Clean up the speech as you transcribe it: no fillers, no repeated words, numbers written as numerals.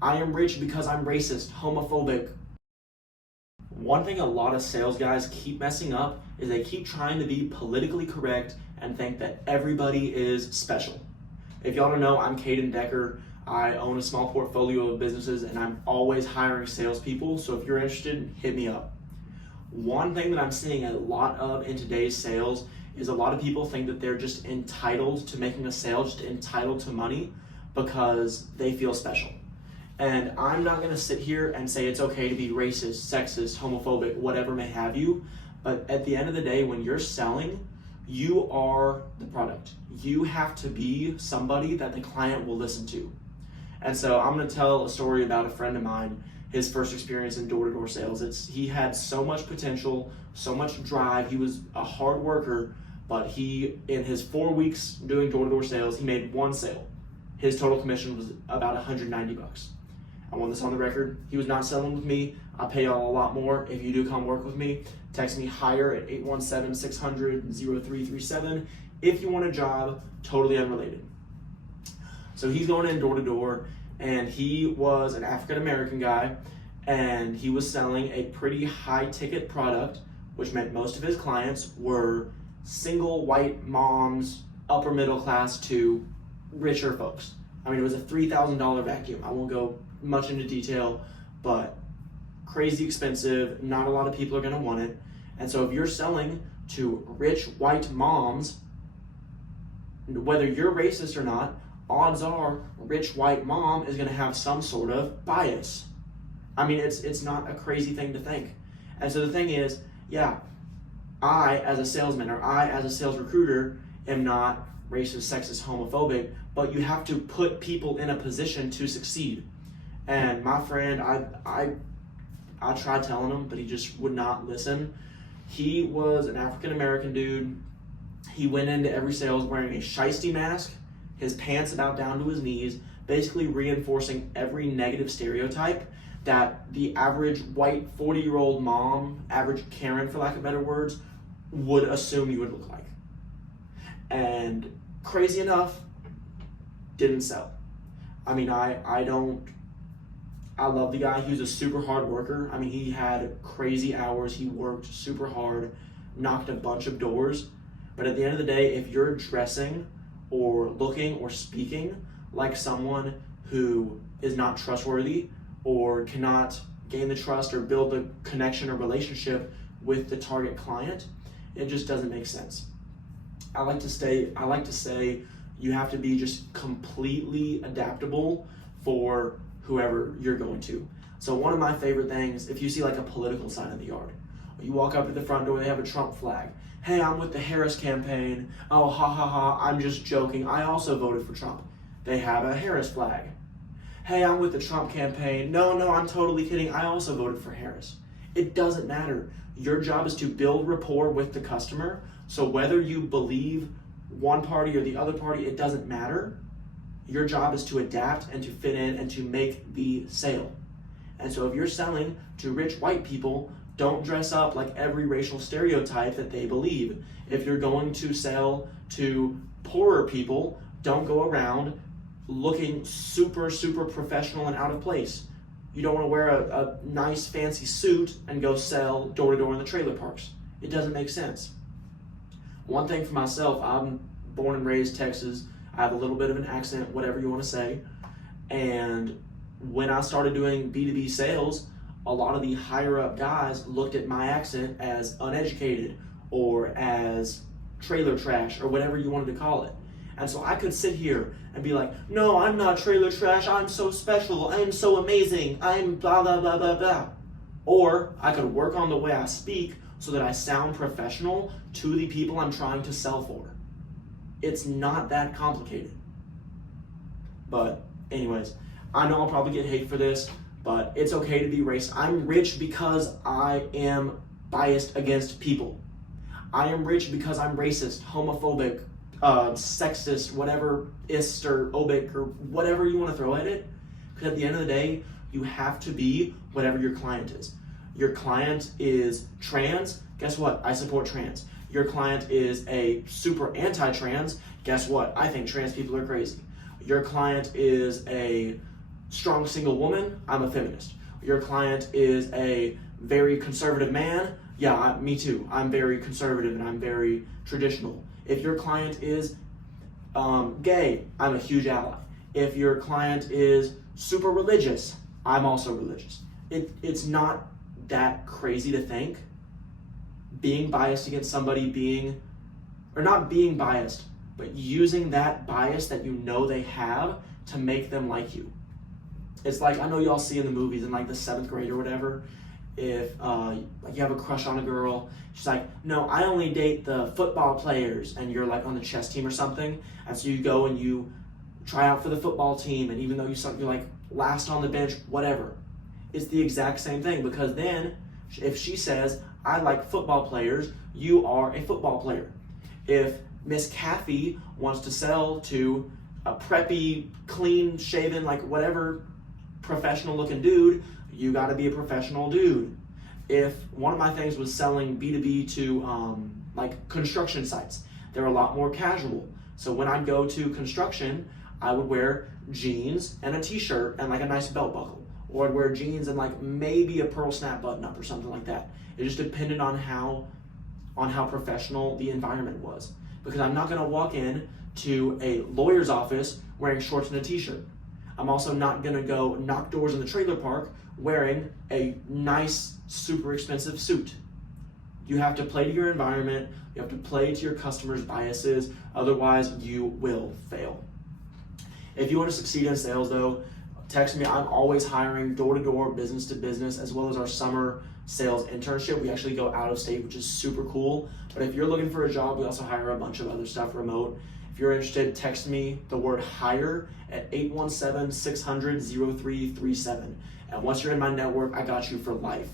I am rich because I'm racist, homophobic. One thing a lot of sales guys keep messing up is they keep trying to be politically correct and think that everybody is special. If y'all don't know, I'm Dekker. I own a small portfolio of businesses and I'm always hiring salespeople. So if you're interested, hit me up. One thing that I'm seeing a lot of in today's sales is a lot of people think that they're just entitled to making a sale, just entitled to money because they feel special. And I'm not gonna sit here and say it's okay to be racist, sexist, homophobic, whatever may have you, but at the end of the day, when you're selling, you are the product. You have to be somebody that the client will listen to. And so I'm gonna tell a story about a friend of mine, his first experience in door-to-door sales. He had so much potential, so much drive. He was a hard worker, but in his 4 weeks doing door-to-door sales, he made one sale. His total commission was about $190. I want this on the record. He was not selling with me. I'll pay y'all a lot more if you do come work with me. Text me hire at 817-600-0337 if you want a job, totally unrelated. So he's going in door to door, and he was an African-American guy, and he was selling a pretty high ticket product, which meant most of his clients were single white moms, upper middle class to richer folks. I mean, it was a $3,000 vacuum. I won't go much into detail, but crazy expensive. Not a lot of people are gonna want it. And so if you're selling to rich white moms, whether you're racist or not, odds are rich white mom is gonna have some sort of bias. I mean, it's not a crazy thing to think. And so the thing is, yeah, I as a salesman or I as a sales recruiter am not racist, sexist, homophobic, but you have to put people in a position to succeed. And my friend, I tried telling him, but he just would not listen. He was an African-American dude. He went into every sales wearing a shiesty mask, his pants about down to his knees, basically reinforcing every negative stereotype that the average white 40-year-old mom, average Karen for lack of better words, would assume you would look like. And crazy enough, didn't sell. I mean, I love the guy. He was a super hard worker. I mean, he had crazy hours. He worked super hard, knocked a bunch of doors. But at the end of the day, if you're dressing or looking or speaking like someone who is not trustworthy or cannot gain the trust or build a connection or relationship with the target client, it just doesn't make sense. I like to say you have to be just completely adaptable for whoever you're going to. So one of my favorite things, if you see like a political sign in the yard, you walk up to the front door, they have a Trump flag. Hey, I'm with the Harris campaign. Oh, ha ha ha, I'm just joking. I also voted for Trump. They have a Harris flag. Hey, I'm with the Trump campaign. No, I'm totally kidding. I also voted for Harris. It doesn't matter. Your job is to build rapport with the customer. So whether you believe one party or the other party, it doesn't matter. Your job is to adapt and to fit in and to make the sale. And so if you're selling to rich white people, don't dress up like every racial stereotype that they believe. If you're going to sell to poorer people, don't go around looking super, super professional and out of place. You don't want to wear a nice fancy suit and go sell door to door in the trailer parks. It doesn't make sense. One thing for myself, I'm born and raised Texas. I have a little bit of an accent, whatever you want to say. And when I started doing B2B sales, a lot of the higher up guys looked at my accent as uneducated or as trailer trash or whatever you wanted to call it. And so I could sit here and be like, no, I'm not trailer trash. I'm so special. I'm so amazing. I'm blah, blah, blah, blah, blah. Or I could work on the way I speak so that I sound professional to the people I'm trying to sell for. It's not that complicated. But anyways, I know I'll probably get hate for this, but it's okay to be racist. I'm rich because I am biased against people. I am rich because I'm racist, homophobic, sexist, whatever, ist or obic or whatever you want to throw at it. Because at the end of the day, you have to be whatever your client is. Your client is trans, guess what? I support trans. Your client is a super anti-trans, guess what? I think trans people are crazy. Your client is a strong single woman, I'm a feminist. Your client is a very conservative man, yeah, me too. I'm very conservative and I'm very traditional. If your client is gay, I'm a huge ally. If your client is super religious, I'm also religious. It's not that crazy to think. Being biased against somebody or not being biased, but using that bias that you know they have to make them like you. It's like, I know y'all see in the movies in like the 7th grade or whatever, if like you have a crush on a girl, she's like, no, I only date the football players, and you're like on the chess team or something, and so you go and you try out for the football team, and even though you're like last on the bench, whatever, it's the exact same thing, because then if she says, I like football players, you are a football player. If Miss Kathy wants to sell to a preppy, clean shaven, like whatever professional looking dude, you got to be a professional dude. If one of my things was selling B2B to like construction sites, they're a lot more casual. So when I'd go to construction, I would wear jeans and a t-shirt and like a nice belt buckle, or I'd wear jeans and like maybe a pearl snap button up or something like that. It just depended on how professional the environment was, because I'm not going to walk in to a lawyer's office wearing shorts and a t-shirt. I'm also not going to go knock doors in the trailer park wearing a nice, super expensive suit. You have to play to your environment. You have to play to your customers' biases. Otherwise, you will fail. If you want to succeed in sales, though, text me. I'm always hiring door-to-door, business-to-business, as well as our summer sales internship. We actually go out of state, which is super cool. But if you're looking for a job, we also hire a bunch of other stuff remote. If you're interested, text me the word hire at 817-600-0337. And once you're in my network, I got you for life.